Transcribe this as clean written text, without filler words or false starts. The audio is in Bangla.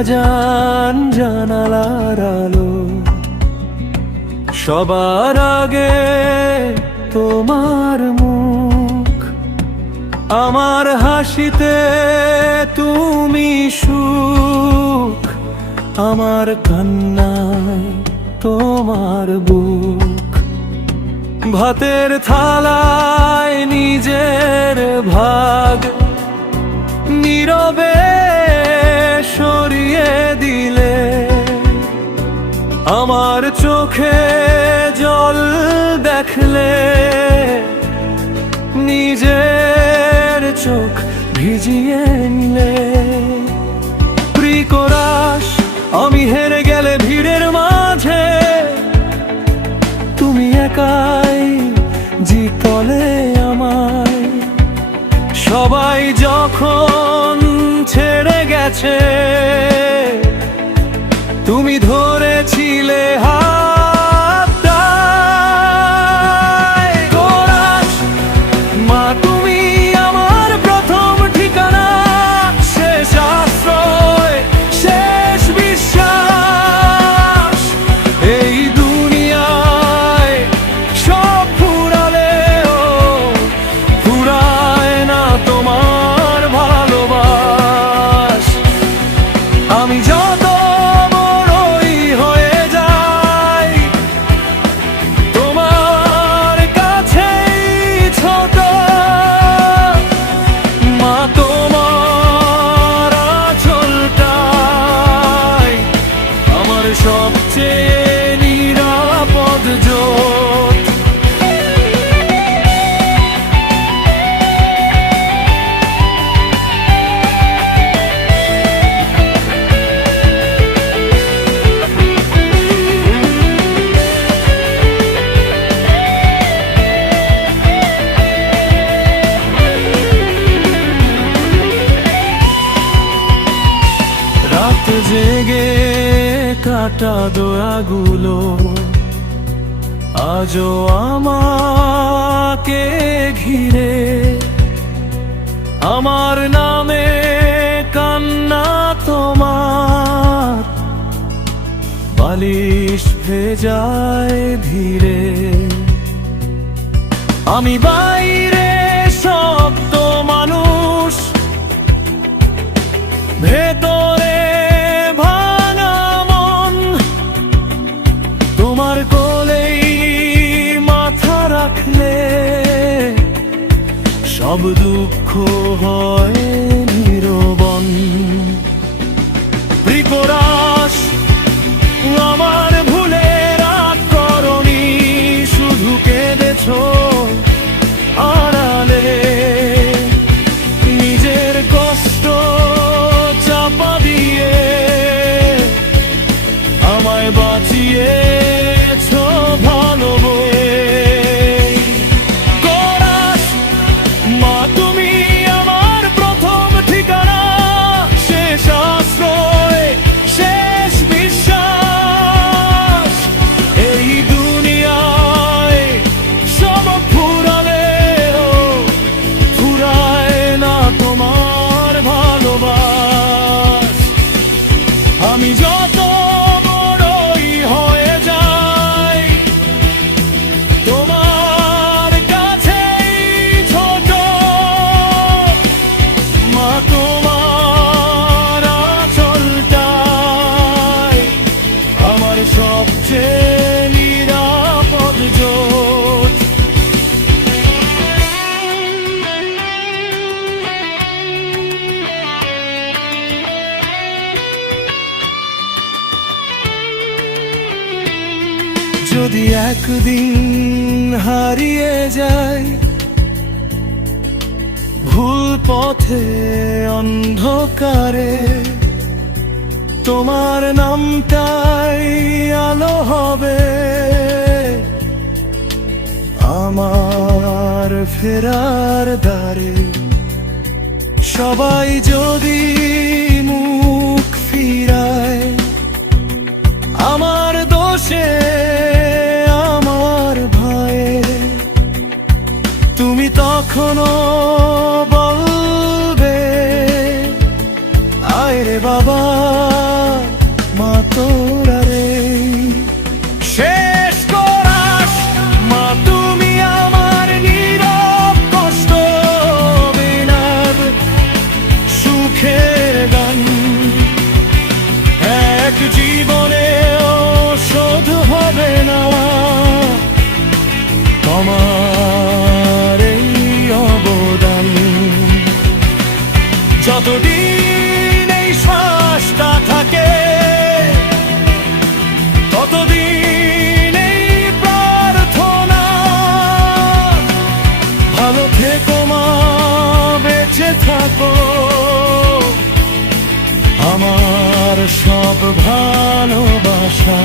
বাজান জানালার আলো, সবার আগে তোমার মুখ, আমার হাসিতে তুমি সুখ, আমার কান্নায় তোমার বুক। ভাতের থালায় নিজের ভাগ নীরবে সরিয়ে দিলে, আমার চোখে জল দেখলে নিজের চোখ ভিজিয়ে নিলে। প্রিকরাস আমি হেরে গেলে ভিড়ের মাঝে, তুমি একাই জিতলে আমায়। সবাই যখন ছেড়ে গেছে, তুমি ধরেছিলে হাতটায়। কোরাস মা তুমি আমার প্রথম ঠিকানা, শেষ আশ্রয়, শেষ বিশ্বাস। এই দুনিয়ায় সব ফুরালেও ফুরায় না তোমার ভালোবাস। আমি যত বড়ই হয়ে যাই, তোমার কাছেই ছোট। মা তোমার আঁচলটাই আমার সবচেয়ে নিরাপদ জোট। রাত জেগে কাটা দোয়াগুলো আজও আমাকে ঘিরে, আমার নামে কান্না তোমার, বালিশ ভেজায় ধীরে। আমি বাইরে শব্দ মানুষ, ভেতরে ভাঙা মন, তোমার কোলেই মাথা রাখলে সব দুঃখ হয় নিরবন। প্রিকরাস আমার ভুলে রাগ করনি, শুধু কেঁদেছো আড়ালে। নিজের কষ্ট চাপা দিয়ে আমায় বাঁচিয়েছো ভালো বয়ে। কোরাস মা তুমি আমার প্রথম ঠিকানা, শেষ আশ্রয়, শেষ বিশ্বাস। এই দুনিয়ায় সব ফুরালেও ফুরায় না তোমার ভালোবাস। আমি যত বড়ই হয়ে যাই, তোমার কাছেই ছোট। মা তোমার আঁচলটাই আমার সবচেয়ে নিরাপদ জোট। যদি একদিন হারিয়ে যাই ভুল পথে অন্ধকারে, তোমার নামটাই আলো হবে আমার ফেরার দ্বারে। সবাই যদি মুখ ফিরায় আমার দোষে, আমার ভয়ে, তুমি তখনও বলবে আয় রে বাবা অন্তরারে। শেষ করাস মা তুমি আমার নীরব কষ্ট বিনার সুখের গান। এক জীবনে শোধ হবে না তোমার এই অবদান। যতদিন এই শ্বাসটা থাকে ততদিন এই প্রার্থনা, ভালো থেকো মা, বেঁচে থাকো, আমার সব ভালোবাসা।